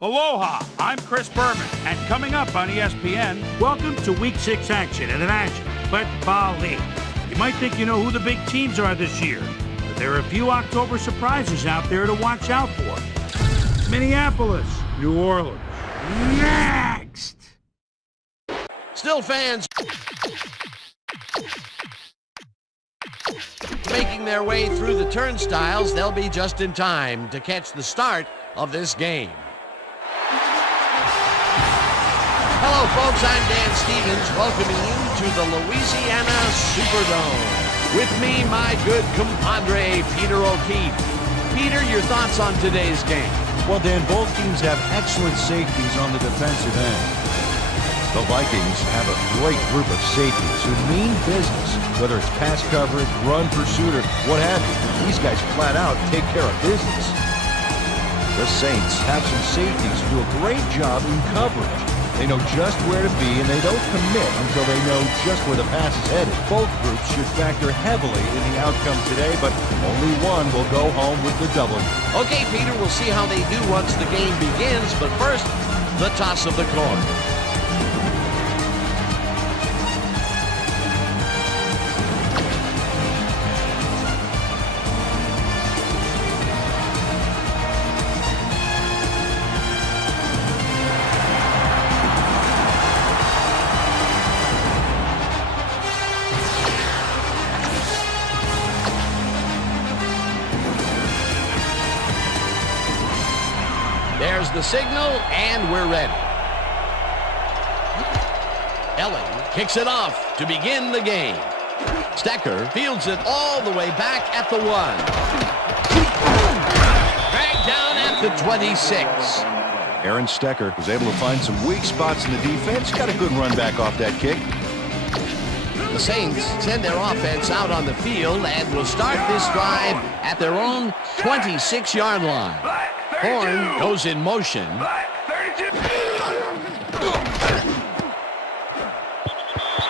Aloha, I'm Chris Berman, and coming up on ESPN, welcome to Week 6 action in the National Football League. You might think you know who the big teams are this year, but there are a few October surprises out there to watch out for. Minneapolis, New Orleans, next! Still fans making their way through the turnstiles. They'll be just in time to catch the start of this game. Hello, folks. I'm Dan Stevens, welcoming you to the Louisiana Superdome. With me, my good compadre, Peter O'Keefe. Peter, your thoughts on today's game? Well, Dan, both teams have excellent safeties on the defensive end. The Vikings have a great group of safeties who mean business, whether it's pass coverage, run pursuit, or what have you. These guys flat out take care of business. The Saints have some safeties who do a great job in coverage. They know just where to be, and they don't commit until they know just where the pass is headed. Both groups should factor heavily in the outcome today, but only one will go home with the W. Okay, Peter, we'll see how they do once the game begins, but first, the toss of the coin. There's the signal, and we're ready. Elling kicks it off to begin the game. Stecker fields it all the way back at the 1. Dragged down at the 26. Aaron Stecker was able to find some weak spots in the defense. Got a good run back off that kick. The Saints send their offense out on the field and will start this drive at their own 26-yard line. Horn goes in motion.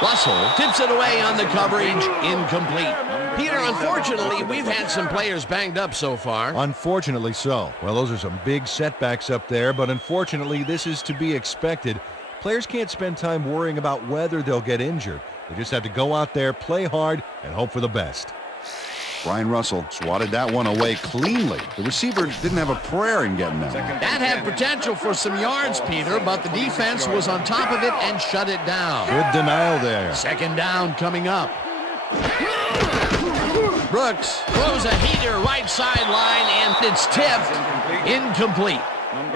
Russell tips it away on the coverage, incomplete. Peter, unfortunately, we've had some players banged up so far. Unfortunately so. Well, those are some big setbacks up there, but unfortunately, this is to be expected. Players can't spend time worrying about whether they'll get injured. They just have to go out there, play hard, and hope for the best. Brian Russell swatted that one away cleanly. The receiver didn't have a prayer in getting that. That had potential for some yards, Peter, but the defense was on top of it and shut it down. Good denial there. Second down coming up. Brooks throws a heater right sideline, and it's tipped. Incomplete.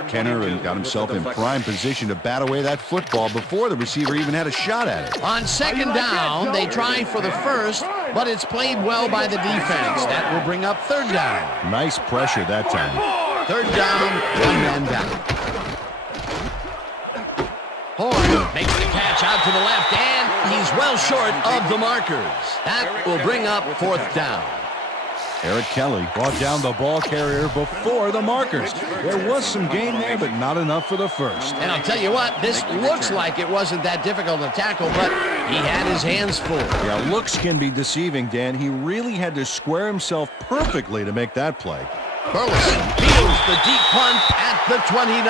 Kenner got himself in prime position to bat away that football before the receiver even had a shot at it. On second down, they try for the first, but it's played well by the defense. That will bring up third down. Nice pressure that time. Third down, one man down. pitch out to the left, and he's well short of the markers. That will bring up fourth down. Eric Kelly brought down the ball carrier before the markers. There was some gain there, but not enough for the first. And I'll tell you what, this looks like it wasn't that difficult to tackle, but he had his hands full. Yeah, looks can be deceiving, Dan. He really had to square himself perfectly to make that play. Burleson fields the deep punt at the 29.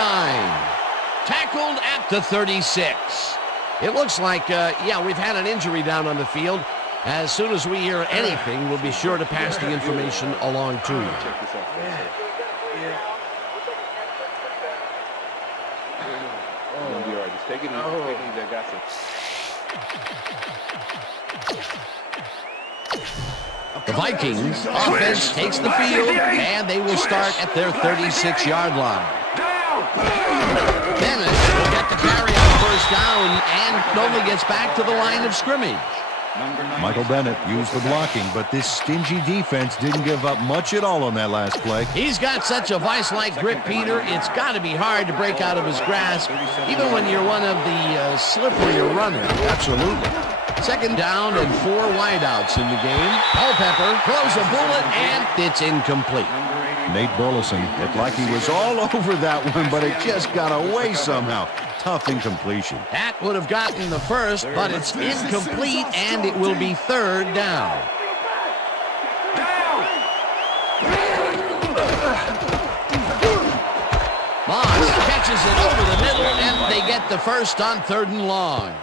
Tackled at the 36. It looks like, we've had an injury down on the field. As soon as we hear anything, we'll be sure to pass the information along to you. The Vikings offense takes the field, and they will start at their 36-yard line. Bennett will get the carry on first down and only gets back to the line of scrimmage. Michael Bennett used the blocking, but this stingy defense didn't give up much at all on that last play. He's got such a vice-like grip, Peter. It's got to be hard to break out of his grasp, even when you're one of the slipperier runners. Absolutely. Second down and 4 wideouts in the game. Culpepper throws a bullet, and it's incomplete. Nate Burleson looked like he was all over that one, but it just got away somehow. Tough incompletion. That would have gotten the first, but it's incomplete, and it will be third down. Moss catches it over the middle, and they get the first on 3rd and long.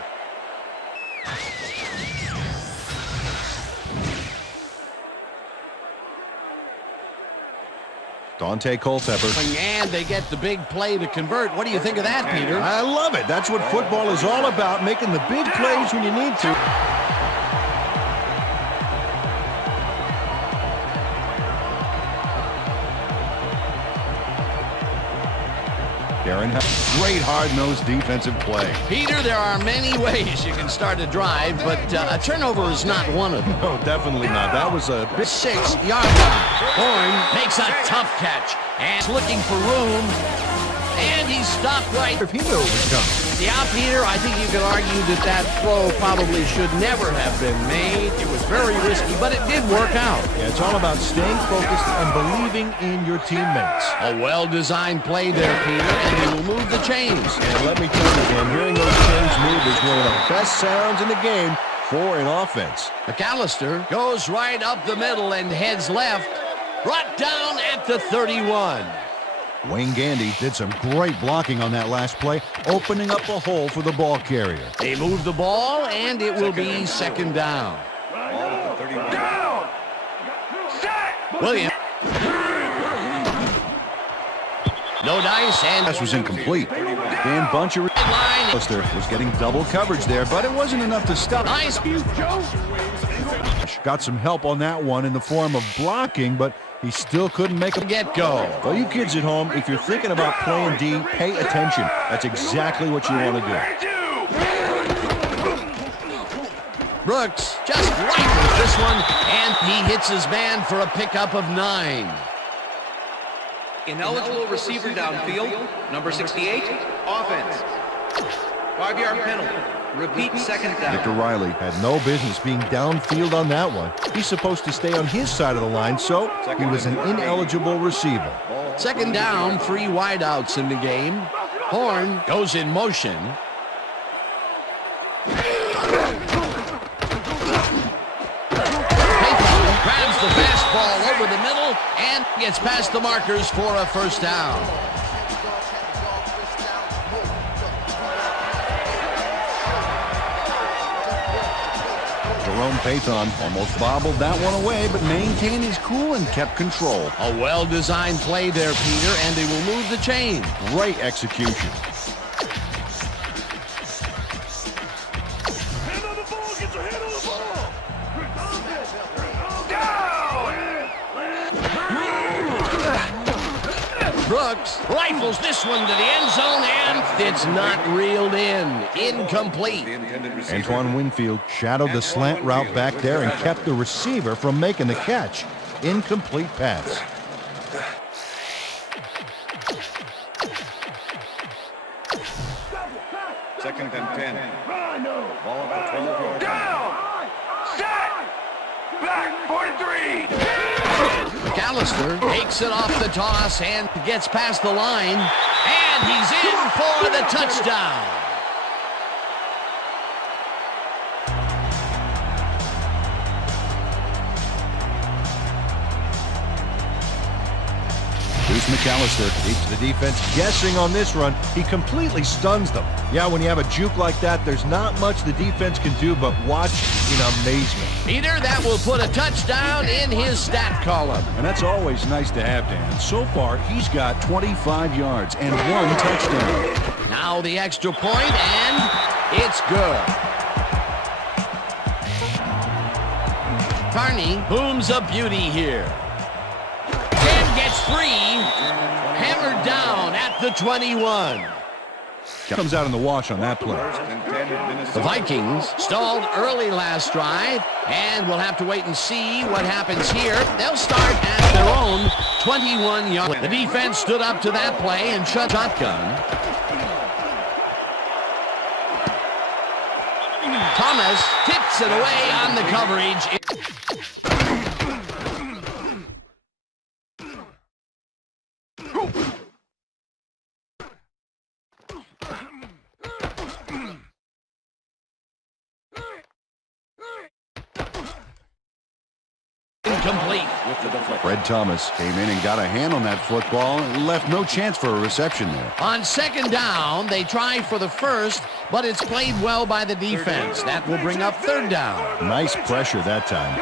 Dante Culpepper. And they get the big play to convert. What do you think of that, Peter? I love it. That's what football is all about, making the big plays when you need to. Darren, great hard-nosed defensive play. Peter, there are many ways you can start a drive, but a turnover is not one of them. No, definitely not. That was a big 6-yard line. Horn makes a tough catch and looking for room, and he's stopped right. If he knew it was coming. Yeah, Peter, I think you could argue that that throw probably should never have been made. It was very risky, but it did work out. Yeah, it's all about staying focused and believing in your teammates. A well-designed play there, Peter, and he will move the chains. And let me tell you, Dan, hearing those chains move is one of the best sounds in the game for an offense. McAllister goes right up the middle and heads left, brought down at the 31. Wayne Gandy did some great blocking on that last play, opening up a hole for the ball carrier. They move the ball, and it will be second down. Williams. No dice, and Pass was incomplete. Dan Buncher was getting double coverage there, but it wasn't enough to stop. Nice. Got some help on that one in the form of blocking, but he still couldn't make a get-go. Well, you kids at home, if you're thinking about playing D, pay attention. That's exactly what you want to do. Brooks just rifles this one, and he hits his man for a pickup of 9. Ineligible receiver downfield, number 68, offense. 5-yard penalty. Repeat second down. Victor Riley had no business being downfield on that one. He's supposed to stay on his side of the line, so he was an ineligible receiver. Second down, 3 wideouts in the game. Horn goes in motion. Payton grabs the fastball over the middle and gets past the markers for a first down. Jerome Payton almost bobbled that one away, but maintained his cool and kept control. A well-designed play there, Peter, and they will move the chain. Great execution. Brooks rifles this one to the end zone, and it's not reeled in. Incomplete. Antoine Winfield shadowed the slant route back there and kept the receiver from making the catch. Incomplete pass. Second and 10. Ball at the 12-yard line. Down! Set! Back! 43! McAllister takes it off the toss and gets past the line. And he's in for the touchdown. Here's McAllister. Keeps the defense guessing on this run. He completely stuns them. Yeah, when you have a juke like that, there's not much the defense can do but watch in amazement. Peter, that will put a touchdown in his stat column. And that's always nice to have, Dan. So far, he's got 25 yards and 1 touchdown. Now the extra point, and it's good. Carney booms a beauty here. Dan gets free, hammered down at the 21. Comes out in the wash on that play. First and 10 at Minnesota. The Vikings stalled early last drive, and we'll have to wait and see what happens here. They'll start at their own 21-yard. The defense stood up to that play and shut shotgun. Thomas tips it away on the coverage. Incomplete. With the deflection. Fred Thomas came in and got a hand on that football and left no chance for a reception there. On second down, they try for the first, but it's played well by the defense. That will bring up third down. Nice pressure that time.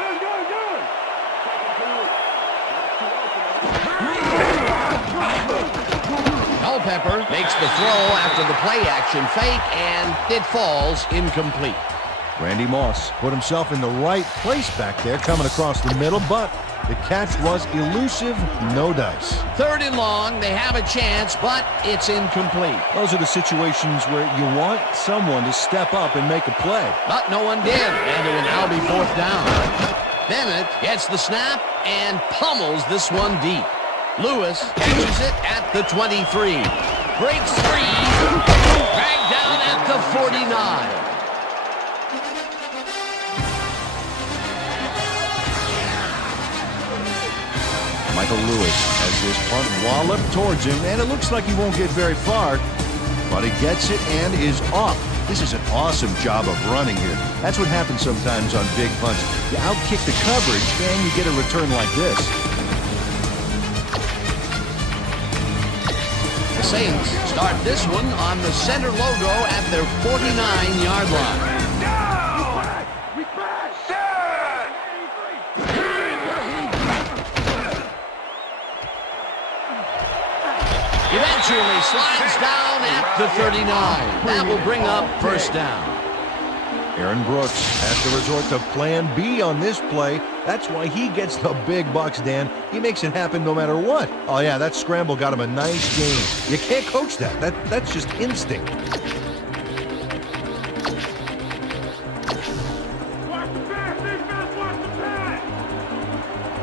Culpepper makes the throw after the play action fake, and it falls incomplete. Randy Moss put himself in the right place back there, coming across the middle, but the catch was elusive, no dice. Third and long, they have a chance, but it's incomplete. Those are the situations where you want someone to step up and make a play. But no one did, and it will now be fourth down. Bennett gets the snap and pummels this one deep. Lewis catches it at the 23. Breaks free, dragged down at the 49. Michael Lewis has this punt walloped towards him, and it looks like he won't get very far, but he gets it and is off. This is an awesome job of running here. That's what happens sometimes on big punts. You outkick the coverage, and you get a return like this. The Saints start this one on the center logo at their 49-yard line. Eventually slides down at the 39. That will bring up first down. Aaron Brooks has to resort to plan B on this play. That's why he gets the big bucks, Dan. He makes it happen no matter what. Oh, yeah, that scramble got him a nice game. You can't coach that. That's just instinct. Watch the pass, defense, watch the pass!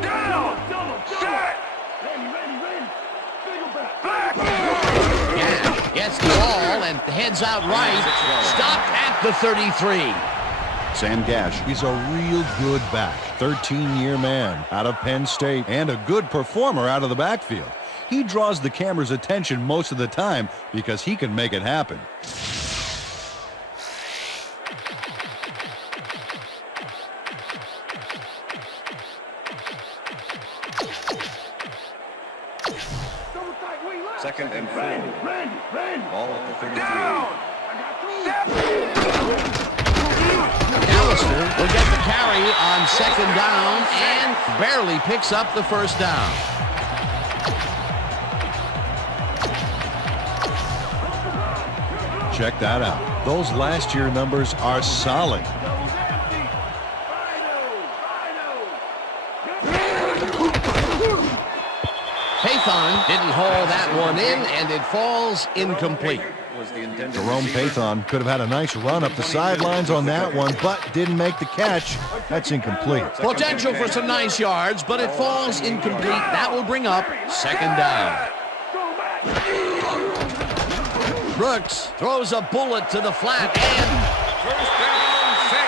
Down! Set! Ready! Back! Yeah, gets the ball and heads out right. Stopped at the 33. Sam Gash, he's a real good back. 13-year man out of Penn State and a good performer out of the backfield. He draws the camera's attention most of the time because he can make it happen. Second and 4. Randy! Ball at the 33. Down! McAllister will get the carry on second down and barely picks up the first down. Check that out. Those last year numbers are solid. Pathon didn't haul that one in, and it falls incomplete. Was the intended Jerome receiver. Pathon could have had a nice run up the sidelines on that one, but didn't make the catch. That's incomplete. Potential for some nice yards, but it falls incomplete. That will bring up second down. Brooks throws a bullet to the flat and First down, 6.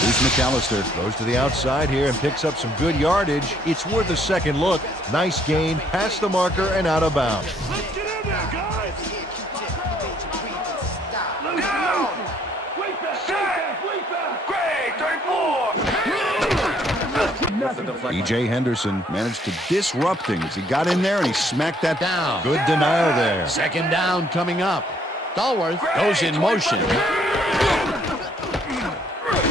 Here's McAllister. Goes to the outside here and picks up some good yardage. It's worth a second look. Nice gain, past the marker and out of bounds. Let's get in there, guys. Down. Way back. Greg, 34. With the deflection. E.J. Henderson managed to disrupt things. He got in there and he smacked that down. Good denial there. Second down coming up. Stallworth goes in motion.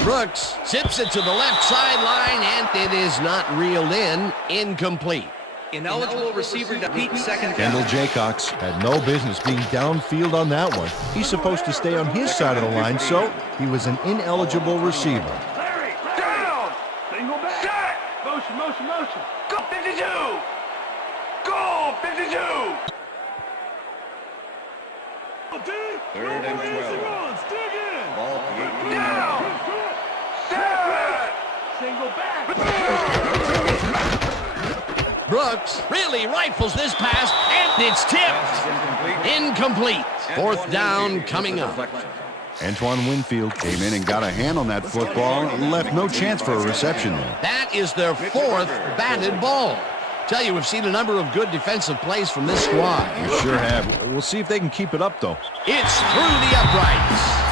Brooks zips it to the left sideline, and it is not reeled in. Incomplete. Ineligible receiver to Pete, second down. Kendall Jaycox had no business being downfield on that one. He's supposed to stay on his side of the line, so he was an ineligible receiver. Larry, Down. single back. Set. Motion. Go 52. Go 52. Third and 12. Dig in. Ball at the 18. Down. Set. Single back. Brooks really rifles this pass, and it's tipped. Pass is incomplete. Incomplete. Fourth down coming up. Antoine Winfield came in and got a hand on that football and left no chance for a reception there. That is their fourth batted ball. Tell you, we've seen a number of good defensive plays from this squad. You sure have. We'll see if they can keep it up, though. It's through the uprights.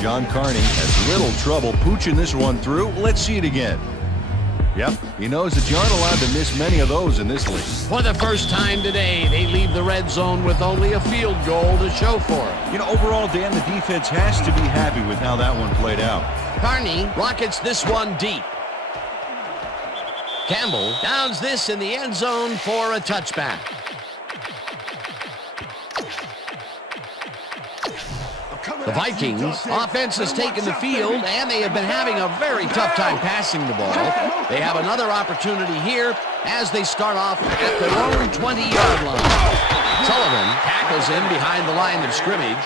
John Carney has little trouble pooching this one through. Let's see it again. Yep, he knows that you aren't allowed to miss many of those in this league. For the first time today, they leave the red zone with only a field goal to show for it. You know, overall, Dan, the defense has to be happy with how that one played out. Carney rockets this one deep. Campbell downs this in the end zone for a touchback. The Vikings offense has taken the field, and they have been having a very tough time passing the ball. They have another opportunity here as they start off at their own 20-yard line. Sullivan tackles him behind the line of scrimmage.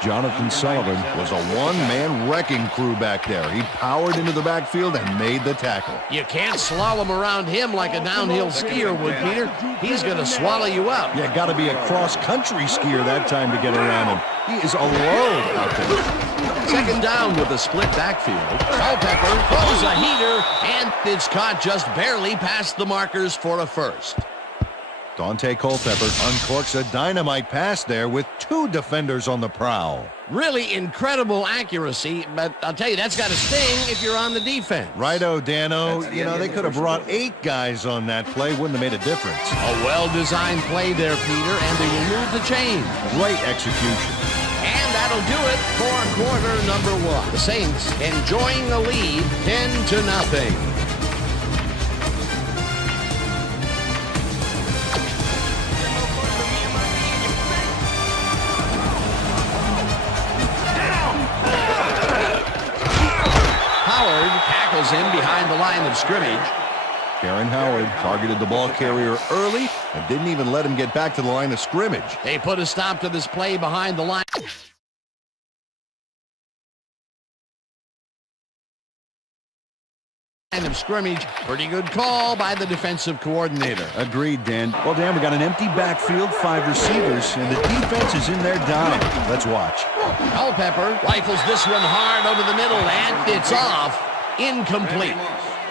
Jonathan Sullivan was a one-man wrecking crew back there. He powered into the backfield and made the tackle. You can't slalom around him like a downhill skier would, Peter. He's going to swallow you up. You got to be a cross-country skier that time to get around him. He is a load out there. Second down with a split backfield. Culpepper throws a heater, and it's caught just barely past the markers for a first. Dante Culpepper uncorks a dynamite pass there with two defenders on the prowl. Really incredible accuracy, but I'll tell you, that's got to sting if you're on the defense. Righto, Dano. You know, they could have brought 8 guys on that play. Wouldn't have made a difference. A well-designed play there, Peter, and they will move the chain. Great execution. And that'll do it for quarter number 1. The Saints enjoying a lead 10-0. Tackles him behind the line of scrimmage. Karen Howard targeted the ball carrier early and didn't even let him get back to the line of scrimmage. They put a stop to this play behind the line of scrimmage. Pretty good call by the defensive coordinator. Agreed, Dan. Well, Dan, we got an empty backfield, 5 receivers, and the defense is in there dime. Let's watch. Culpepper rifles this one hard over the middle, and it's off. Incomplete.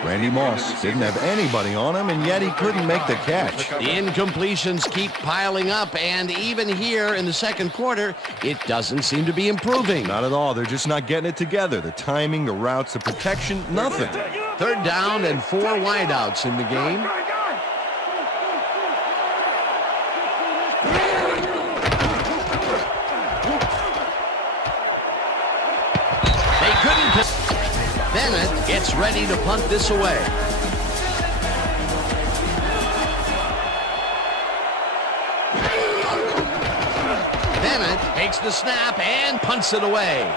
Randy Moss didn't have anybody on him, and yet he couldn't make the catch. The incompletions keep piling up, and even here in the second quarter, it doesn't seem to be improving. Not at all. They're just not getting it together. The timing, the routes, the protection, nothing. Third down and 4 wideouts in the game. They couldn't. Bennett gets ready to punt this away. Bennett takes the snap and punts it away.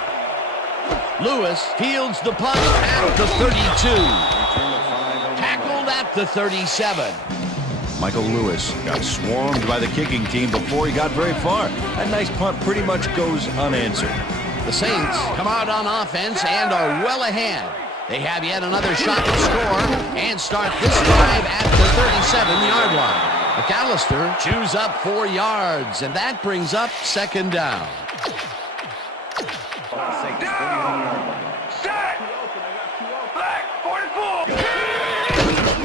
Lewis fields the punt at the 32. Tackled at the 37. Michael Lewis got swarmed by the kicking team before he got very far. That nice punt pretty much goes unanswered. The Saints come out on offense and are well ahead. They have yet another shot to score and start this drive at the 37-yard line. McAllister chews up 4 yards, and that brings up second down.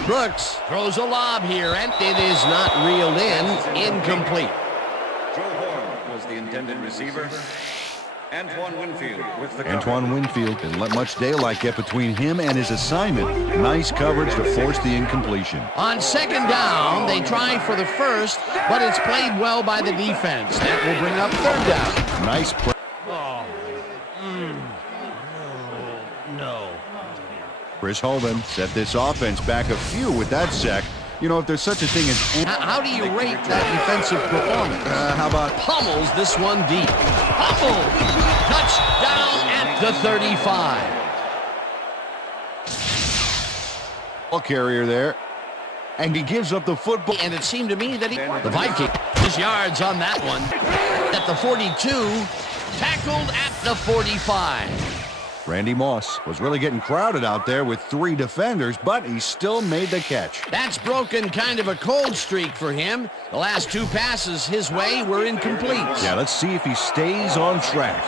Brooks throws a lob here, and it is not reeled in. Incomplete. Joe Horn was the intended receiver. Antoine Winfield with the cover. Antoine Winfield didn't let much daylight get between him and his assignment. Nice coverage to force the incompletion. On second down, they try for the first, but it's played well by the defense. That will bring up third down. Nice play. No. Chris Hovan set this offense back a few with that sack. You know, if there's such a thing as... How do you rate that defensive performance? how about... Pummels this one deep. Pummels! Touchdown at the 35. Ball carrier there. And he gives up the football. And it seemed to me that the Viking, his yards on that one. At the 42, tackled at the 45. Randy Moss was really getting crowded out there with 3 defenders, but he still made the catch. That's broken kind of a cold streak for him. The last 2 passes his way were incomplete. Yeah, let's see if he stays on track.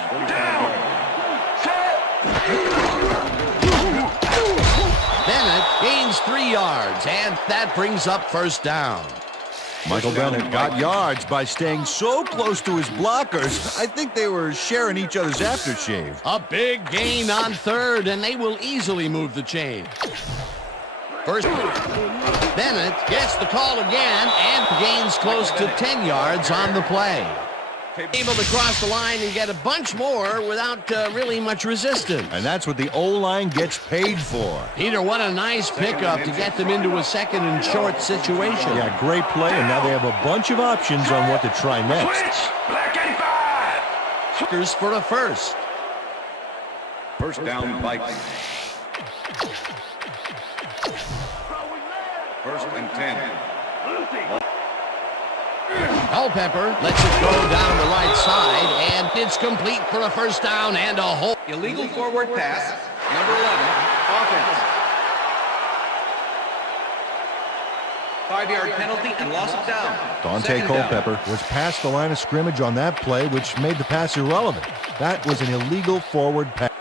Bennett gains 3 yards, and that brings up first down. Michael Bennett got yards by staying so close to his blockers. I think they were sharing each other's aftershave. A big gain on third, and they will easily move the chain. First, Bennett gets the call again and gains close to 10 yards on the play. Able to cross the line and get a bunch more without really much resistance. And that's what the O-line gets paid for. Peter, what a nice pickup to get them into a second and short situation. Yeah, great play, and now they have a bunch of options on what to try next. Black 85. For a first. First down, Vikings. First and 10. Culpepper lets it go down the right side, and it's complete for a first down and a hole. Illegal forward pass, number 11, offense. 5-yard penalty and loss of down. Dante Second down. Culpepper was past the line of scrimmage on that play, which made the pass irrelevant. That was an illegal forward pass.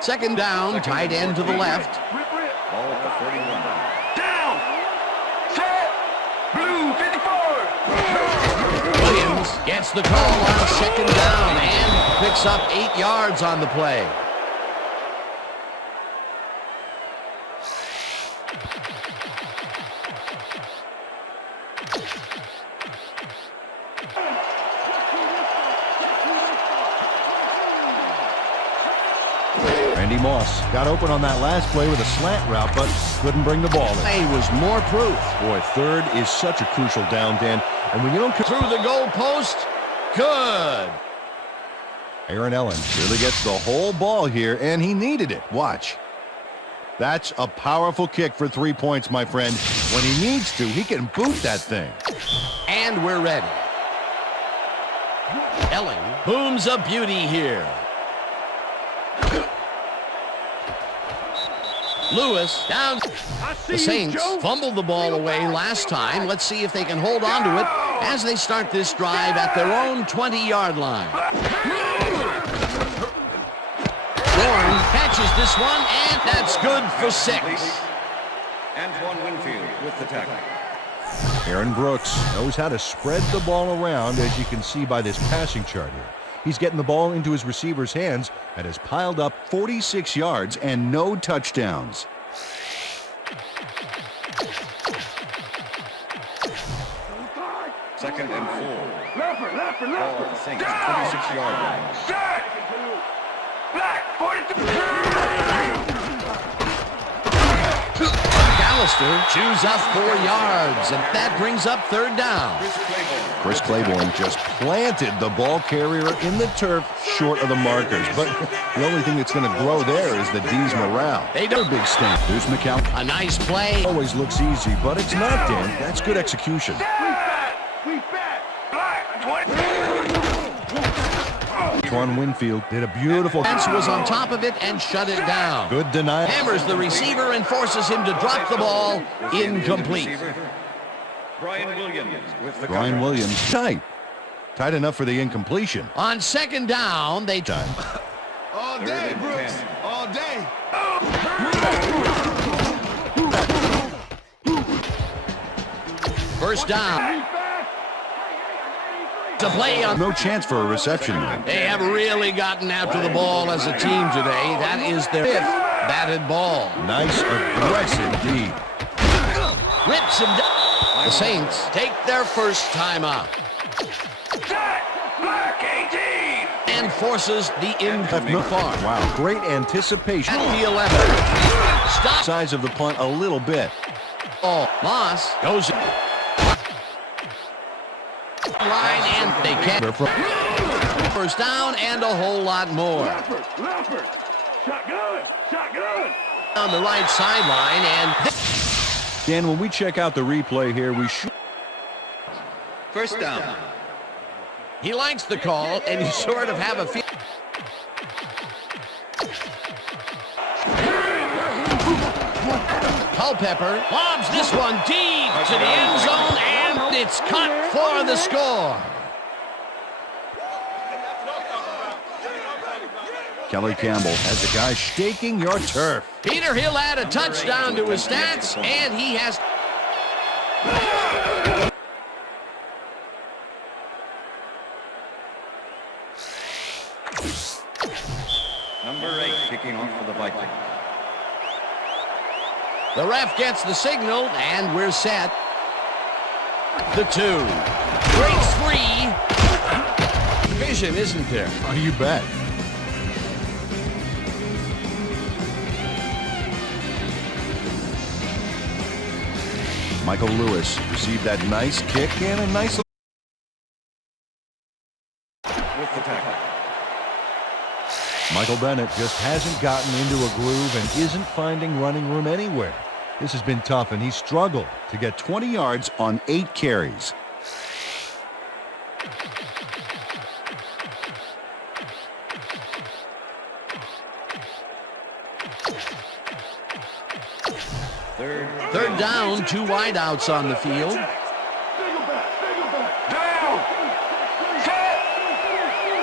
Second down, tight end to the left. Ball at the 41. Down. Set. Blue 54. Williams gets the call on second down and picks up 8 yards on the play. Randy Moss got open on that last play with a slant route, but couldn't bring the ball in. Play was more proof. Boy, third is such a crucial down, Dan. And when you don't... Through the goal post, good. Aaron Ellen really gets the whole ball here, and he needed it. Watch. That's a powerful kick for 3 points, my friend. When he needs to, he can boot that thing. And we're ready. Ellen booms a beauty here. Lewis down. The Saints fumbled the ball away last time. Let's see if they can hold on to it as they start this drive at their own 20-yard line. Dorn catches this one, and that's good for 6. Antoine Winfield with the tackle. Aaron Brooks knows how to spread the ball around, as you can see by this passing chart here. He's getting the ball into his receiver's hands and has piled up 46 yards and no touchdowns. Second and 4. Leopard. Ball at the Saints, 26-yard line. Set. Black 43. McAllister chews up 4 yards, and that brings up third down. Chris Claiborne just planted the ball carrier in the turf short of the markers. But the only thing that's going to grow there is the D's morale. They do. Big stand. Here's McAllister. A nice play. Always looks easy, but it's not, Dan. That's good execution. We bet. Black 20. Antoine Winfield did a beautiful... Defense was on top of it and shut it down. Good denial. Hammers the receiver and forces him to drop the ball. Incomplete. Brian Williams with the Brian cover. Williams tight. Tight enough for the incompletion. On second down, they time. All day, Brooks. All day. First down. To play on. No chance for a reception. They have really gotten after the ball as a team today. That is their 5th batted ball. Nice aggressive D. Rips him down. The Saints take their first timeout Black 18. and forces the incoming far. Wow, great anticipation. At the 11. Stop. Size of the punt a little bit. Oh, Moss goes in. Line and they can't. First down and a whole lot more. Leopard. Shotgun. Shotgun. On the right sideline and Dan, when we check out the replay here, we should... First down. he likes the call and you sort of have a feel. Culpepper lobs this one deep to the end zone and it's cut for the score. Kelly Campbell has a guy shaking your turf. Peter, he'll add a touchdown to his stats, and he has... Number 8 kicking off for the Vikings. The ref gets the signal, and we're set. The 2. Breaks free. Vision, isn't there? Oh, you bet. Michael Lewis received that nice kick and a nice... With the tackle. Michael Bennett just hasn't gotten into a groove and isn't finding running room anywhere. This has been tough, and he's struggled to get 20 yards on 8 carries. Third down, 2 wideouts on the field. Single back. Down. Set.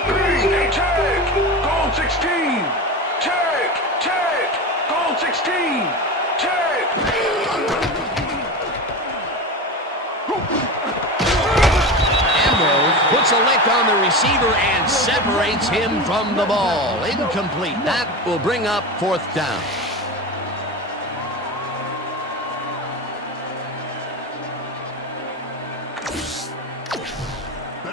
3. Check. Goal 16. Check. Goal 16. Check. Ambrose puts a lick on the receiver and separates him from the ball. Incomplete. That will bring up 4th down.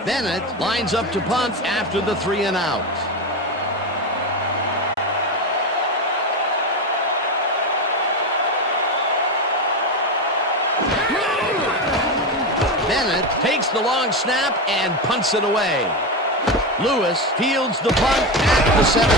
Bennett lines up to punt after the 3 and out. Bennett takes the long snap and punts it away. Lewis fields the punt at the 17.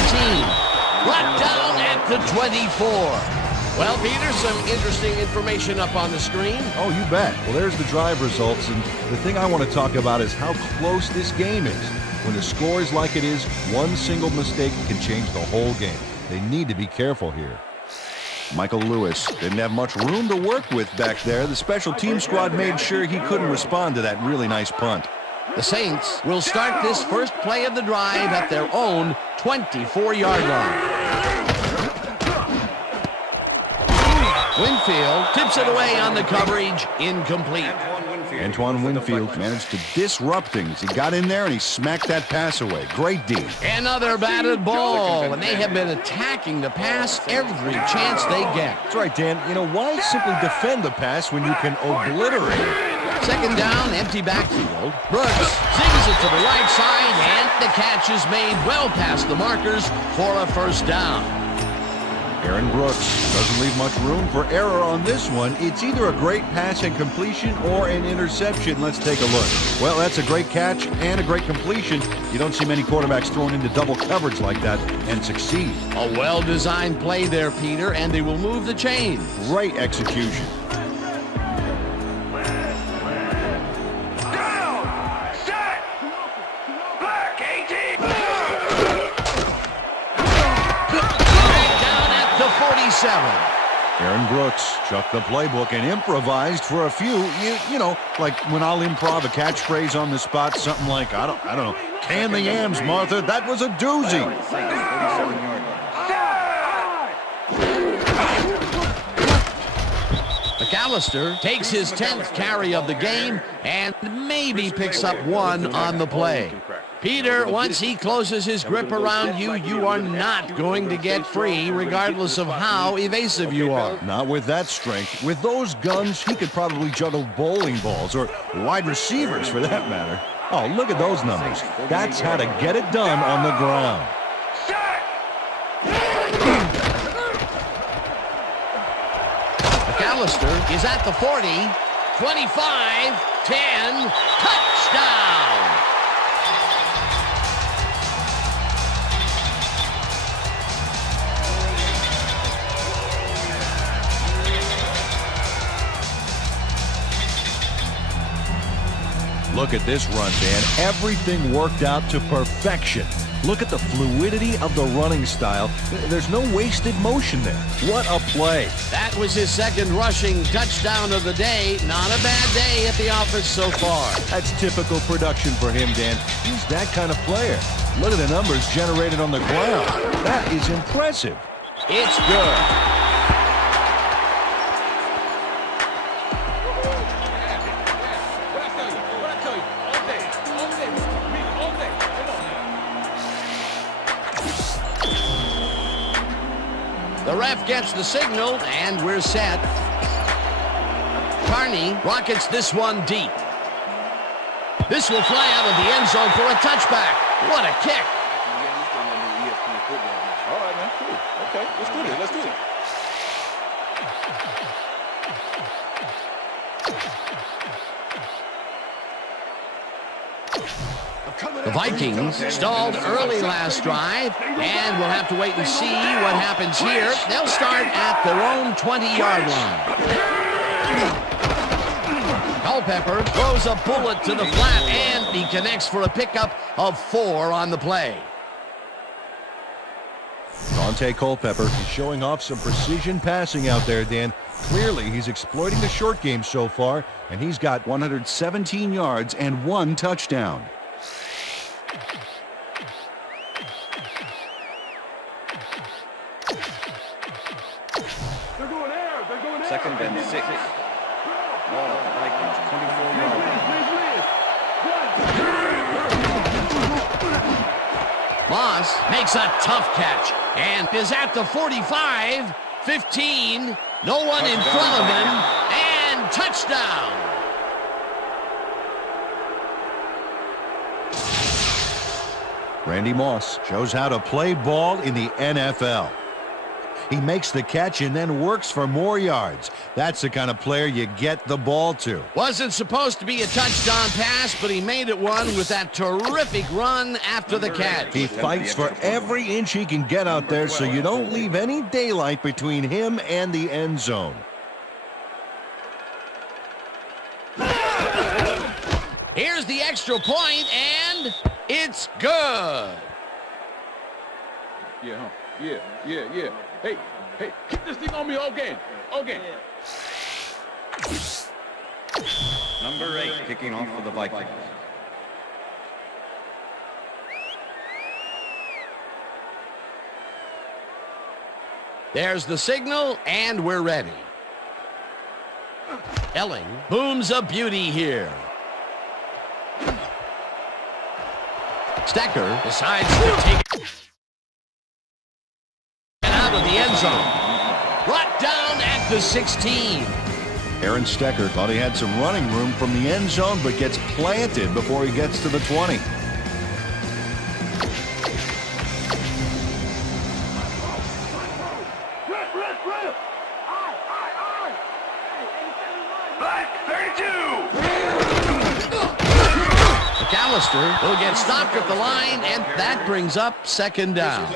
Brought down at the 24. Well, Peter, some interesting information up on the screen. Oh, you bet. Well, there's the drive results, and the thing I want to talk about is how close this game is. When the score is like it is, one single mistake can change the whole game. They need to be careful here. Michael Lewis didn't have much room to work with back there. The special team squad made sure he couldn't respond to that really nice punt. The Saints will start this first play of the drive at their own 24-yard line. Winfield tips it away on the coverage. Incomplete. Antoine Winfield managed to disrupt things. He got in there and he smacked that pass away. Great D. Another batted ball, and they have been attacking the pass every chance they get. That's right, Dan. You know, why simply defend the pass when you can obliterate it? Second down, empty backfield. Brooks zings it to the right side, and the catch is made well past the markers for a first down. Aaron Brooks doesn't leave much room for error on this one. It's either a great pass and completion or an interception. Let's take a look. Well, that's a great catch and a great completion. You don't see many quarterbacks thrown into double coverage like that and succeed. A well-designed play there, Peter, and they will move the chain. Great execution. Down! Set! Black 18! Down at the 47. Aaron Brooks chucked the playbook and improvised for a few. You know, like when I'll improv a catchphrase on the spot, something like, I don't know, can the yams, Martha? That was a doozy. McAllister takes his 10th carry of the game and maybe picks up one on the play. Peter, once he closes his grip around you, you are not going to get free, regardless of how evasive you are. Not with that strength. With those guns, he could probably juggle bowling balls or wide receivers for that matter. Oh, look at those numbers. That's how to get it done on the ground. McAllister is at the 40, 25, 10, touchdown! Look at this run, Dan. Everything worked out to perfection. Look at the fluidity of the running style. There's no wasted motion there. What a play. That was his second rushing touchdown of the day. Not a bad day at the office so far. That's typical production for him, Dan. He's that kind of player. Look at the numbers generated on the ground. That is impressive. It's good. The ref gets the signal, and we're set. Carney rockets this one deep. This will fly out of the end zone for a touchback. What a kick. All right, man. Cool. Okay, let's do this. Let's do it. The Vikings stalled early last drive, and we'll have to wait and see what happens here. They'll start at their own 20-yard line. Culpepper throws a bullet to the flat, and he connects for a pickup of 4 on the play. Dante Culpepper is showing off some precision passing out there, Dan. Clearly, he's exploiting the short game so far, and he's got 117 yards and 1 touchdown. Second and 6. Ball at the Vikings, 24-yard line. Moss makes a tough catch and is at the 45, 15, no one in front of him, and touchdown. Randy Moss shows how to play ball in the NFL. He makes the catch and then works for more yards. That's the kind of player you get the ball to. Wasn't supposed to be a touchdown pass, but he made it one with that terrific run after the catch. He fights for every inch he can get out there, so you don't leave any daylight between him and the end zone. Here's the extra point, and it's good. Yeah. Hey, keep this thing on me all game. Number 8 kicking off for the Vikings. There's the signal, and we're ready. Elling booms a beauty here. Stecker decides to take it out of the end zone. Brought down at the 16. Aaron Stecker thought he had some running room from the end zone, but gets planted before he gets to the 20. Black 32. McAllister will get stopped at the line, and that brings up second down.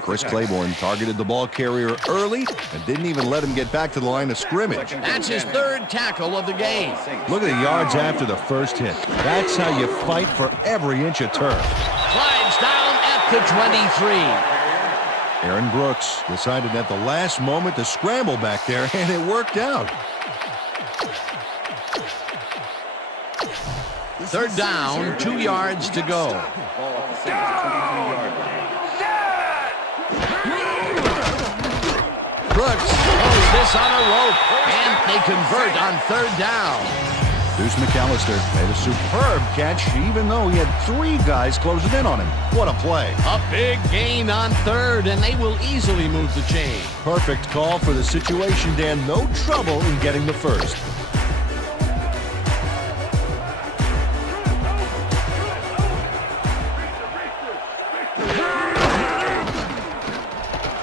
Chris Claiborne targeted the ball carrier early and didn't even let him get back to the line of scrimmage. That's his third tackle of the game. Look at the yards after the first hit. That's how you fight for every inch of turf. Slides down at the 23. Aaron Brooks decided at the last moment to scramble back there, and it worked out. Third down, 2 yards to go. Brooks throws this on a rope, and they convert on third down. Deuce McAllister made a superb catch, even though he had 3 guys closing in on him. What a play. A big gain on third, and they will easily move the chain. Perfect call for the situation, Dan. No trouble in getting the first.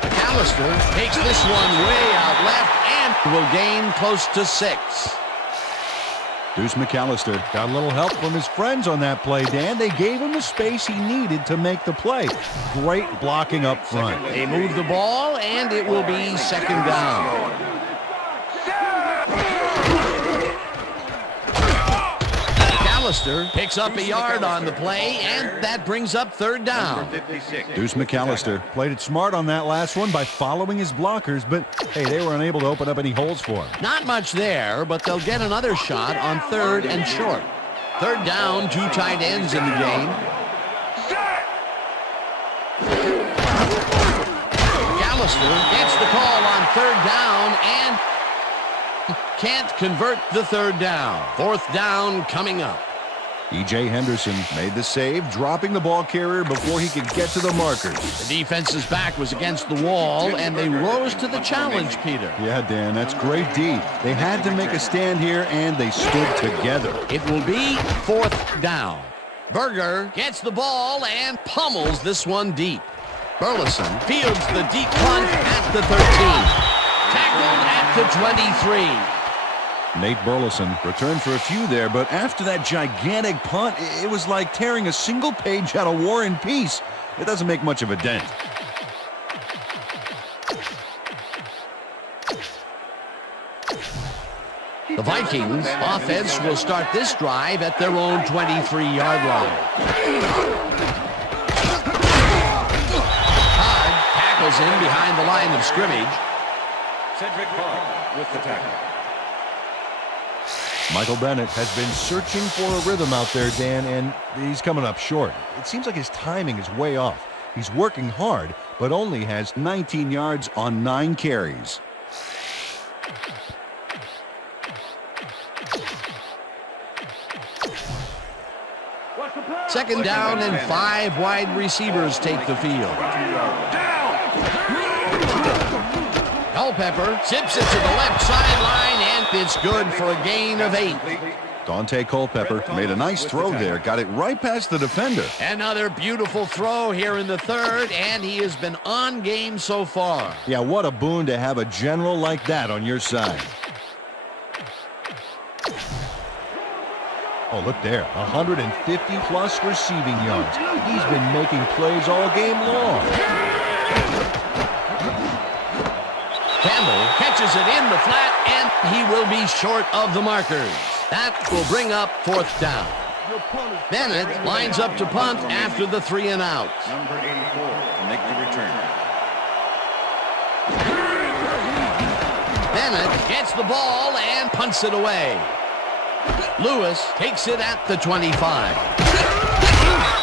McAllister takes this one way out left and will gain close to 6. Deuce McAllister got a little help from his friends on that play, Dan. They gave him the space he needed to make the play. Great blocking up front. They move the ball, and it will be second down. McAllister picks up a yard on the play, and that brings up third down. Deuce McAllister played it smart on that last one by following his blockers, but hey, they were unable to open up any holes for him. Not much there, but they'll get another shot on third and short. Third down, 2 tight ends in the game. McAllister gets the call on third down and can't convert the third down. Fourth down coming up. E.J. Henderson made the save, dropping the ball carrier before he could get to the markers. The defense's back was against the wall, and they rose to the challenge, Peter. Yeah, Dan, that's great D. They had to make a stand here, and they stood together. It will be fourth down. Berger gets the ball and pummels this one deep. Burleson fields the deep punt at the 13. Tackled at the 23. Nate Burleson returned for a few there, but after that gigantic punt, it was like tearing a single page out of War and Peace. It doesn't make much of a dent. The Vikings offense will start this drive at their own 23-yard line. Todd tackles him behind the line of scrimmage. Cedric Cobb with the tackle. Michael Bennett has been searching for a rhythm out there, Dan, and he's coming up short. It seems like his timing is way off. He's working hard, but only has 19 yards on 9 carries. Second down and 5 wide receivers take the field. Culpepper zips it to the left sideline, and it's good for a gain of 8. Dante Culpepper made a nice throw there, got it right past the defender. Another beautiful throw here in the third, and he has been on game so far. Yeah, what a boon to have a general like that on your side. Oh, look there, 150-plus receiving yards. He's been making plays all game long. Campbell catches it in the flat, and he will be short of the markers. That will bring up fourth down. Bennett lines up to punt after the 3 and out. Number 84 to make the return. Bennett gets the ball and punts it away. Lewis takes it at the 25.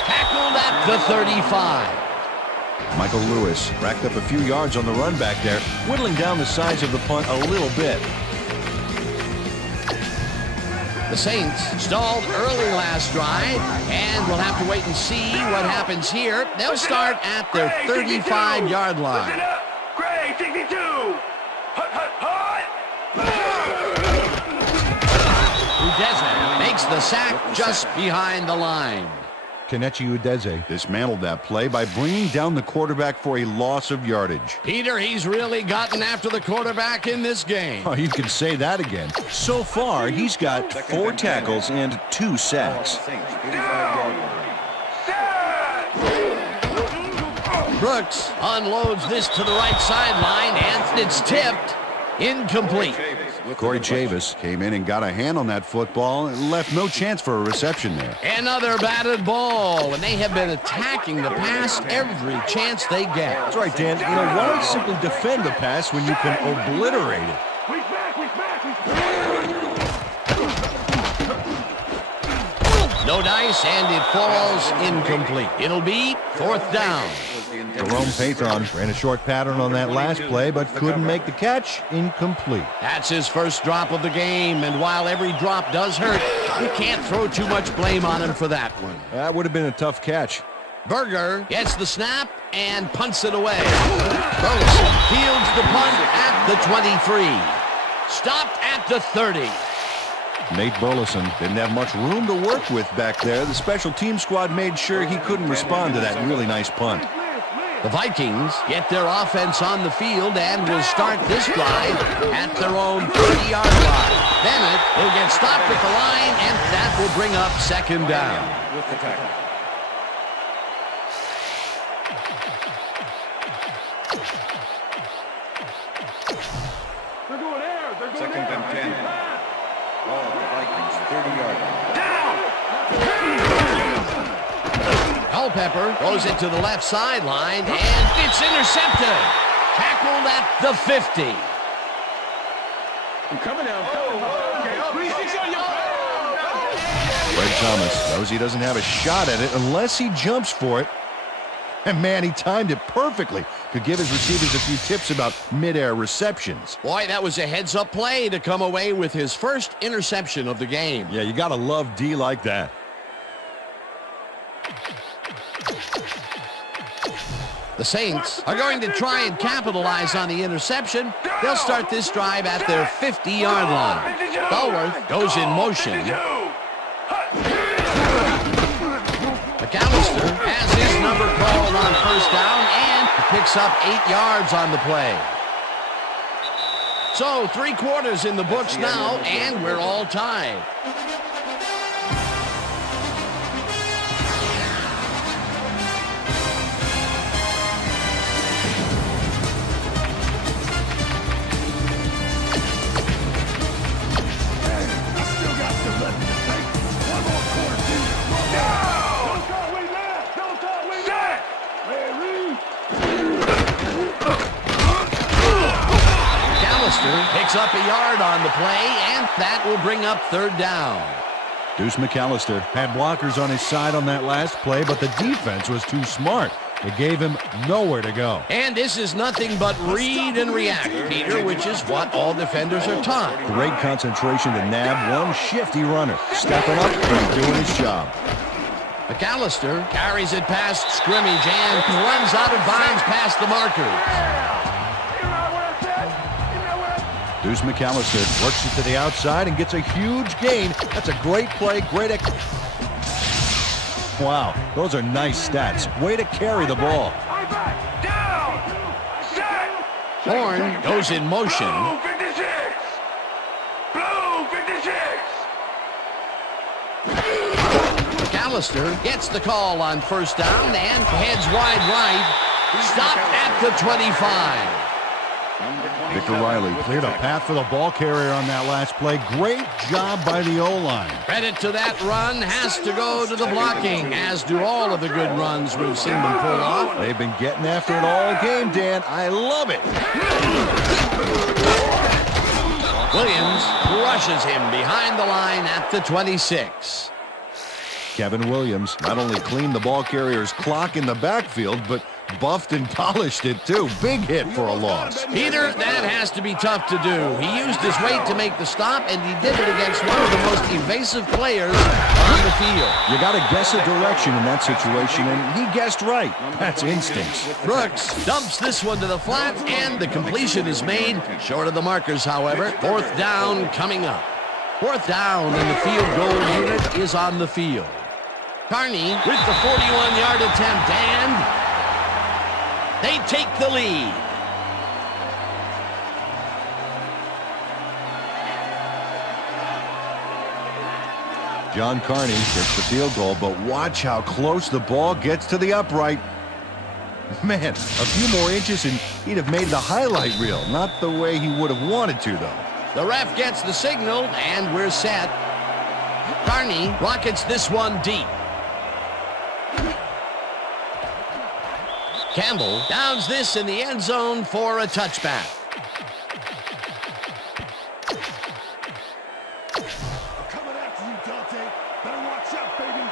Tackled at the 35. Michael Lewis racked up a few yards on the run back there, whittling down the size of the punt a little bit. The Saints stalled early last drive, and we'll have to wait and see what happens here. They'll start at their 35-yard line. Listen up. Gray 62. Hut, hut, hut. Udeze makes the sack just behind the line. Kenechi Udeze. Dismantled that play by bringing down the quarterback for a loss of yardage. Peter, he's really gotten after the quarterback in this game. Oh, you can say that again. So far, he's got 4 tackles and 2 sacks. Brooks unloads this to the right sideline, and it's tipped. Incomplete. Corey Chavis came in and got a hand on that football and left no chance for a reception there. Another batted ball, and they have been attacking the pass every chance they get. That's right, Dan. You know, why simply defend the pass when you can obliterate it? No dice, and it falls incomplete. It'll be 4th down. Jerome Pathon ran a short pattern on that last play, but couldn't make the catch. Incomplete. That's his first drop of the game, and while every drop does hurt, you can't throw too much blame on him for that one. That would have been a tough catch. Berger gets the snap and punts it away. Burleson fields the punt at the 23. Stopped at the 30. Nate Burleson didn't have much room to work with back there. The special team squad made sure he couldn't respond to that really nice punt. The Vikings get their offense on the field and will start this drive at their own 30-yard line. Bennett will get stopped at the line, and that will bring up 2nd down. With the tackle. They're going there. They're going 2nd and 10. Ball at the Vikings 30-yard line. Culpepper goes into the left sideline, and it's intercepted. Tackled at the 50. I'm coming now. Fred Thomas knows he doesn't have a shot at it unless he jumps for it. And man, he timed it perfectly. Could give his receivers a few tips about mid-air receptions. Boy, that was a heads-up play to come away with his first interception of the game. Yeah, you got to love D like that. The Saints are going to try and capitalize on the interception. They'll start this drive at their 50-yard line. Bellworth goes in motion. McAllister has his number called on 1st down and picks up 8 yards on the play. So 3 quarters in the books now, and we're all tied. Picks up a yard on the play, and that will bring up 3rd down. Deuce McAllister had blockers on his side on that last play, but the defense was too smart. It gave him nowhere to go. And this is nothing but read and react, Peter, which is what all defenders are taught. Great concentration to nab one shifty runner, stepping up and doing his job. McAllister carries it past scrimmage and runs out of bounds past the markers. Deuce McAllister works it to the outside and gets a huge gain. That's a great play, Wow, those are nice stats. Way to carry the ball. Horn goes in motion. Blue 56! Blue 56! McAllister gets the call on 1st down and heads wide right. Stopped at the 25. Victor Riley cleared a path for the ball carrier on that last play. Great job by the O-line. Credit to that run has to go to the blocking, as do all of the good runs we've seen them pull off. They've been getting after it all game, Dan. I love it. Williams crushes him behind the line at the 26. Kevin Williams not only cleaned the ball carrier's clock in the backfield, but buffed and polished it too. Big hit for a loss. Peter, that has to be tough to do. He used his weight to make the stop, and he did it against one of the most evasive players on the field. You got to guess a direction in that situation, and he guessed right. That's instincts. Brooks dumps this one to the flat, and the completion is made. Short of the markers, however. 4th down coming up. 4th down, and the field goal unit is on the field. Carney with the 41-yard attempt, and they take the lead. John Carney gets the field goal, but watch how close the ball gets to the upright. Man, a few more inches and he'd have made the highlight reel. Not the way he would have wanted to, though. The ref gets the signal, and we're set. Carney rockets this one deep. Campbell downs this in the end zone for a touchback. Coming after you, Dante. Better watch out, baby.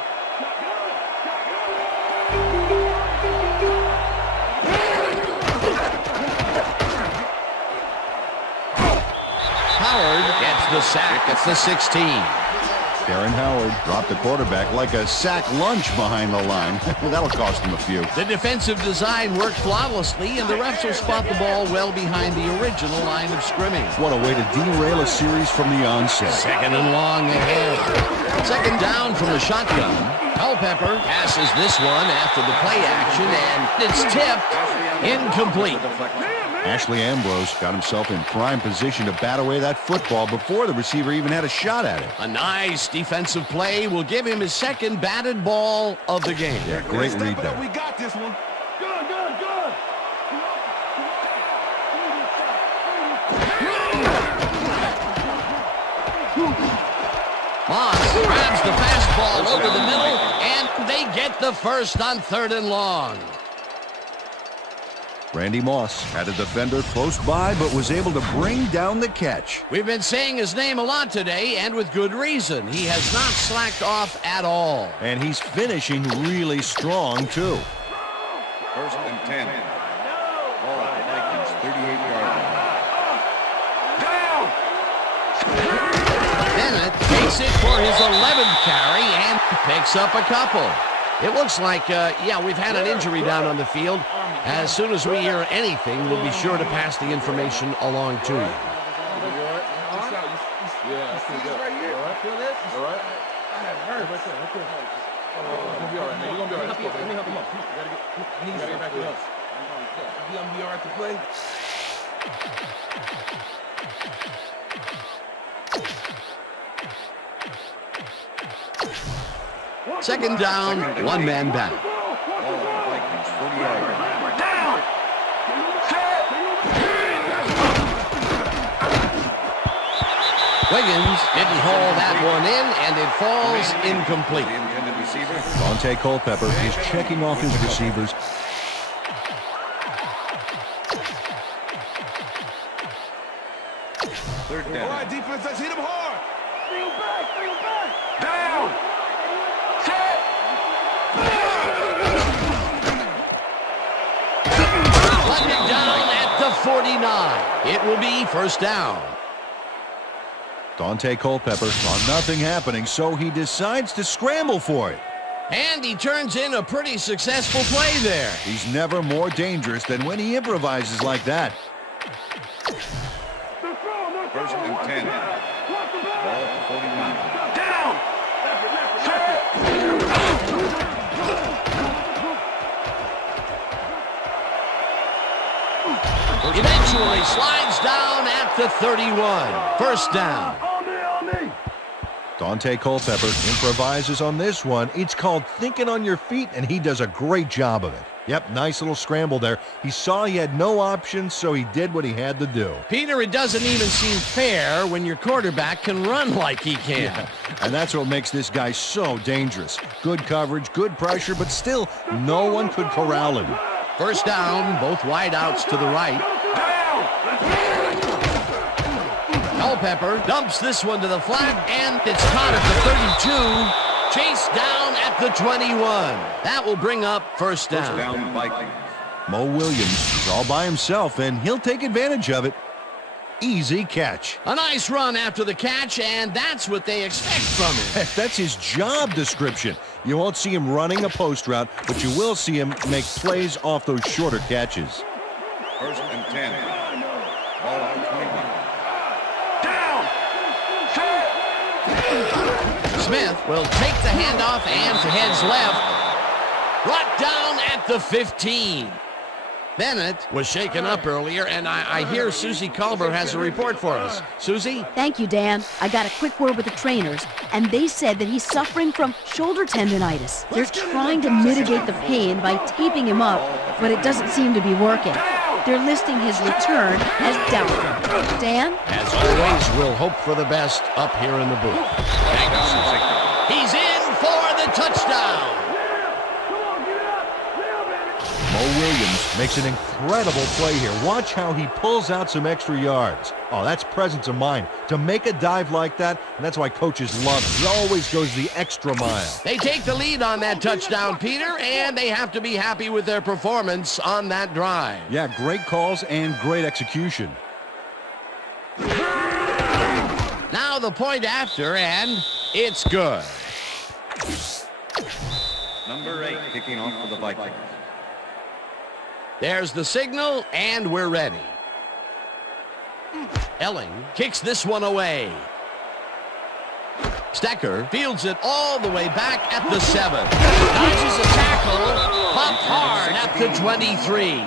Howard gets the sack at the 16. Darren Howard dropped the quarterback like a sack lunch behind the line. That'll cost him a few. The defensive design worked flawlessly, and the refs will spot the ball well behind the original line of scrimmage. What a way to derail a series from the onset. Second and long ahead. Second down from the shotgun. Culpepper passes this one after the play action, and it's tipped incomplete. Ashley Ambrose got himself in prime position to bat away that football before the receiver even had a shot at it. A nice defensive play will give him his second batted ball of the game. Yeah, great read there. We got this one. Good. Moss grabs the fastball over the middle, and they get the first on third and long. Randy Moss had a defender close by, but was able to bring down the catch. We've been saying his name a lot today, and with good reason. He has not slacked off at all. And he's finishing really strong, too. First and 10. Ball at the Vikings, 38-yard line. Bennett takes it for his 11th carry and picks up a couple. It looks like, we've had an injury down on the field. As soon as we hear anything, we'll be sure to pass the information along to you. Yeah, that's pretty good. Feel this? All right. That hurts. Right there. You're gonna be all right, man. You're gonna be all right. Let me help him up. You gotta get back to us. You gonna be all right to play? Second down, one man back. Ball at the Vikings, 40-yard line. Wiggins didn't haul that one in, and it falls incomplete. The intended receiver. Dante Culpepper is checking off his receivers. Third All down. right, defense, let's hit him hard. Bring him back. Down. Set. Landed down at the 49. It will be first down. Dante Culpepper saw nothing happening, so he decides to scramble for it. And he turns in a pretty successful play there. He's never more dangerous than when he improvises like that. First and 10. Ball at the 49. Down. Eventually slides down at the 31. First down. On me. Dante Culpepper improvises on this one. It's called thinking on your feet, and he does a great job of it. Yep, nice little scramble there. He saw he had no options, so he did what he had to do. Peter, it doesn't even seem fair when your quarterback can run like he can. Yeah, and that's what makes this guy so dangerous. Good coverage, good pressure, but still, no one could corral him. First down, both wideouts to the right. Culpepper dumps this one to the flat, and it's caught at the 32. Chased down at the 21. That will bring up first down. First down, Vikings. Mo Williams is all by himself, and he'll take advantage of it. Easy catch. A nice run after the catch, and that's what they expect from him. Heck, that's his job description. You won't see him running a post route, but you will see him make plays off those shorter catches. First and 10. Ball at the 21. Smith will take the handoff and heads left. Brought down at the 15. Bennett was shaken up earlier, and I hear Susie Culber has a report for us. Susie? Thank you, Dan. I got a quick word with the trainers, and they said that he's suffering from shoulder tendonitis. They're trying to mitigate the pain by taping him up, but it doesn't seem to be working. They're listing his return as doubtful. Dan? As always, we'll hope for the best up here in the booth. He's in for the touchdown. Mo Williams makes an incredible play here. Watch how he pulls out some extra yards. Oh, that's presence of mind. To make a dive like that, and that's why coaches love him. He always goes the extra mile. They take the lead on that touchdown, Peter, and they have to be happy with their performance on that drive. Yeah, great calls and great execution. Now the point after, and it's good. Number 8 kicking off for the Vikings. There's the signal, and we're ready. Elling kicks this one away. Stecker fields it all the way back at the 7. Dodges a tackle, popped hard at the 23.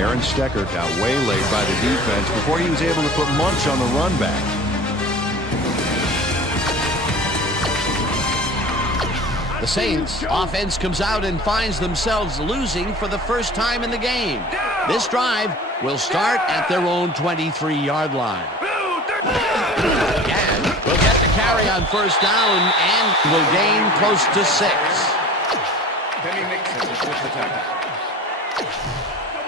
Aaron Stecker got waylaid by the defense before he was able to put Munch on the run back. The Saints offense comes out and finds themselves losing for the first time in the game. This drive will start at their own 23-yard line. And will get the carry on first down and will gain close to 6. Kenny Mixon with the tackle.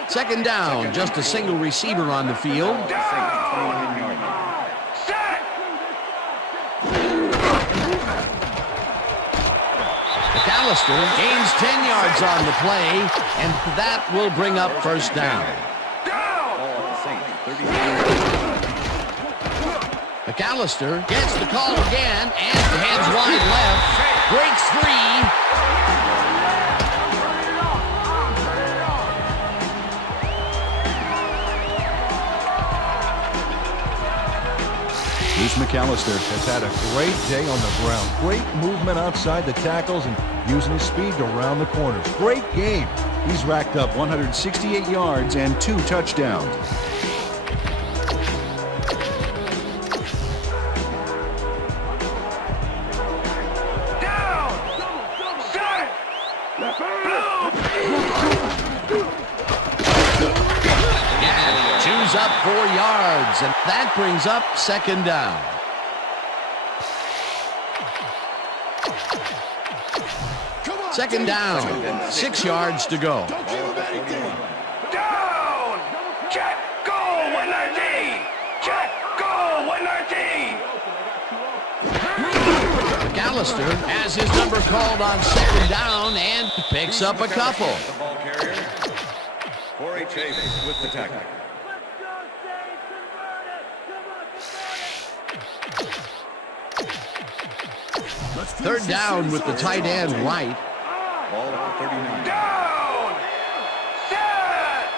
Second down, just a single receiver on the field. Saints 29-yard line. McAllister gains 10 yards on the play, and that will bring up first down. McAllister gets the call again and heads wide left, breaks free. Bruce McAllister has had a great day on the ground. Great movement outside the tackles and using his speed to round the corners. Great game. He's racked up 168 yards and 2 touchdowns. Chews up 4 yards, and that brings up second down. Second down, 6 yards to go. Down! Check, go, winner D! Check, go, winner D! McAllister has his number called on second down and picks up a couple. The ball carrier. Corey Chavis with the tackle. Third down with the tight end right. Ball at the 39. Down! Set!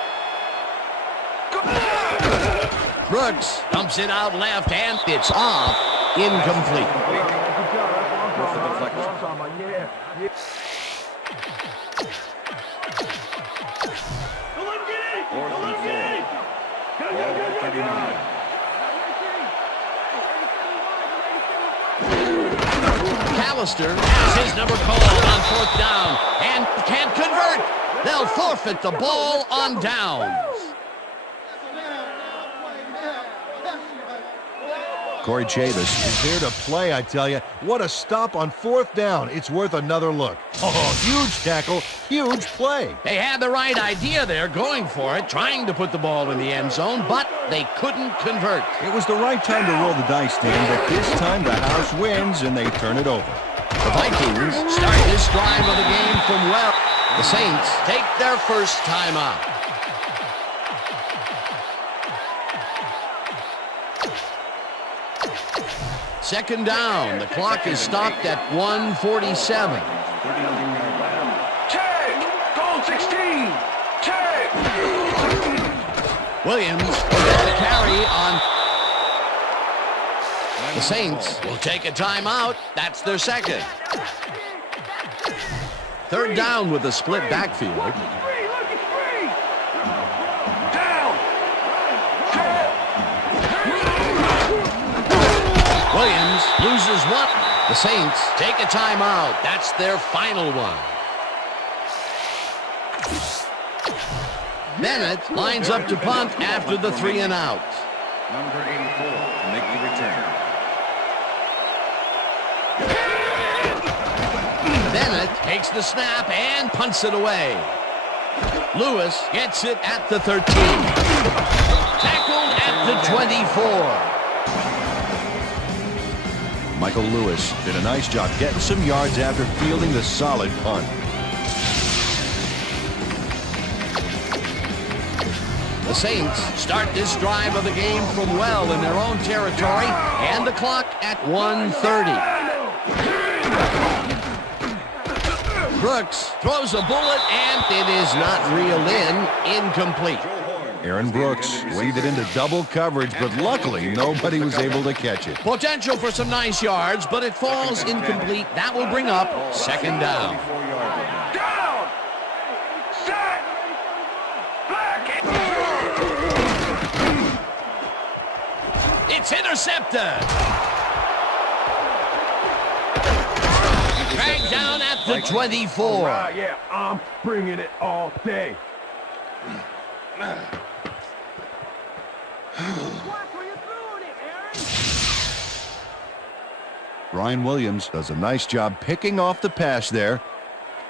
Brooks dumps it out left, and it's off. Incomplete. With the deflection. Fourth and 4. Ball at the 39. McAllister has his number called on fourth down and can't convert. They'll forfeit the ball on downs. Corey Chavis is here to play, I tell you. What a stop on fourth down. It's worth another look. Oh, huge tackle, huge play. They had the right idea there, going for it, trying to put the ball in the end zone, but they couldn't convert. It was the right time to roll the dice, Dan, but this time the house wins and they turn it over. The Vikings start this drive of the game from well. The Saints take their first time out. Second down. The clock is stopped at 1:47. Check! Goal 16! Check! Williams will get the carry on. The Saints will take a timeout. That's their second. Third down with a split backfield. Williams loses one. The Saints take a timeout. That's their final one. Bennett lines up to punt after the 3 and out. Number 84 to make the return. Bennett takes the snap and punts it away. Lewis gets it at the 13. Tackled at the 24. Michael Lewis did a nice job getting some yards after fielding the solid punt. The Saints start this drive of the game from well in their own territory, and the clock at 1:30. Brooks throws a bullet, and it is not reeled in. Incomplete. Aaron Brooks waded into double coverage, but luckily nobody was able to catch it. Potential for some nice yards, but it falls incomplete. That will bring up second down. It's intercepted. Dragged down at the 24. Yeah, I'm bringing it all day. Ryan Williams does a nice job picking off the pass there.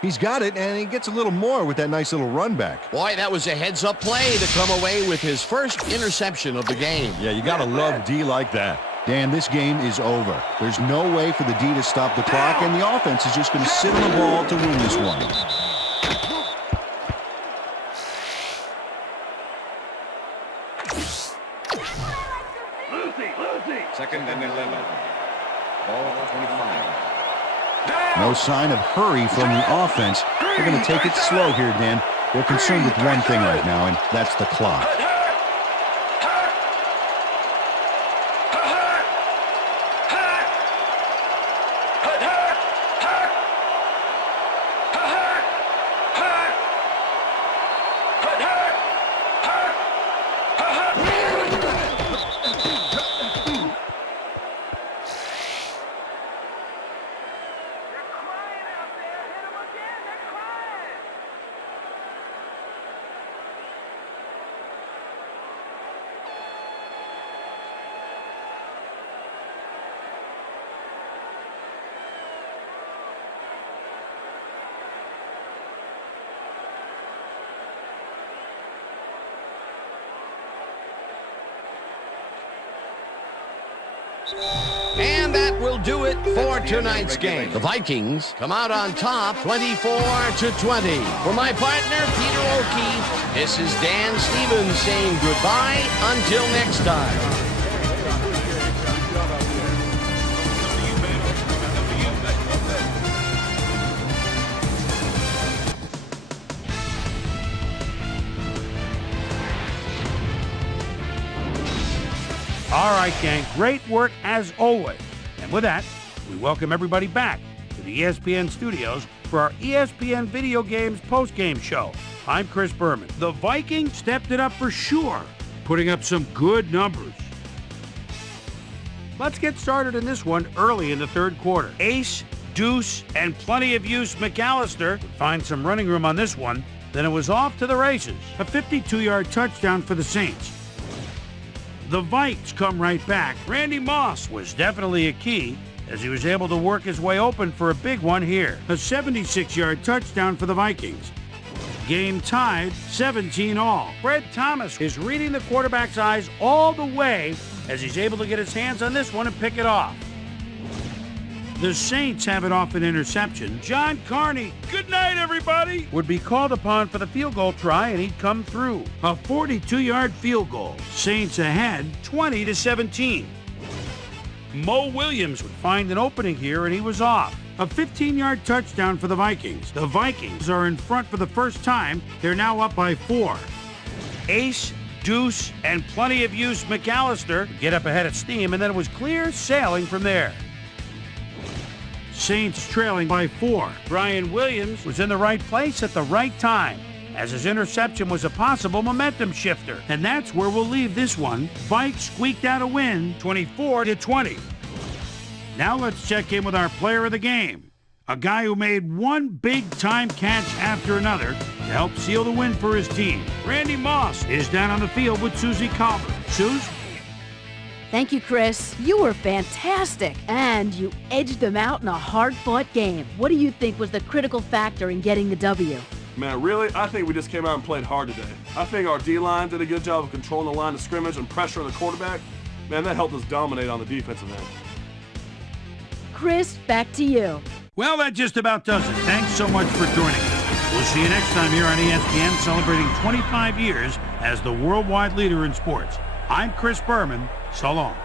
He's got it, and he gets a little more with that nice little run back. Boy, that was a heads-up play to come away with his first interception of the game. Yeah, you got to love D like that. Dan, this game is over. There's no way for the D to stop the clock, and the offense is just going to sit on the ball to win this one. Second and 11. Ball at 25. No sign of hurry from the offense. They're going to take it slow here, Dan. They're concerned with one thing right now, and that's the clock. And that will do it for tonight's game. The Vikings come out on top 24-20. For my partner, Peter O'Keefe, this is Dan Stevens saying goodbye until next time. All right, gang, great work as always. And with that, we welcome everybody back to the ESPN studios for our ESPN Video Games post-game show. I'm Chris Berman. The Vikings stepped it up for sure, putting up some good numbers. Let's get started in this one early in the third quarter. Ace, deuce, and plenty of use McAllister would find some running room on this one. Then it was off to the races. A 52-yard touchdown for the Saints. The Vikes come right back. Randy Moss was definitely a key as he was able to work his way open for a big one here. A 76-yard touchdown for the Vikings. Game tied 17-all. Fred Thomas is reading the quarterback's eyes all the way as he's able to get his hands on this one and pick it off. The Saints have it off an interception. John Carney, good night everybody, would be called upon for the field goal try and he'd come through. A 42-yard field goal. Saints ahead 20-17. Mo Williams would find an opening here and he was off. A 15-yard touchdown for the Vikings. The Vikings are in front for the first time. They're now up by 4. Ace, Deuce, and plenty of use McAllister to get up ahead of steam, and then it was clear sailing from there. Saints trailing by 4. Brian Williams was in the right place at the right time, as his interception was a possible momentum shifter. And that's where we'll leave this one. Vikes squeaked out a win, 24-20. Now let's check in with our player of the game, a guy who made one big-time catch after another to help seal the win for his team. Randy Moss is down on the field with Susie Colbert. Suze? Thank you, Chris. You were fantastic, and you edged them out in a hard-fought game. What do you think was the critical factor in getting the W? Man, really, I think we just came out and played hard today. I think our D-line did a good job of controlling the line of scrimmage and pressuring the quarterback. Man, that helped us dominate on the defensive end. Chris, back to you. Well, that just about does it. Thanks so much for joining us. We'll see you next time here on ESPN, celebrating 25 years as the worldwide leader in sports. I'm Chris Berman. So long.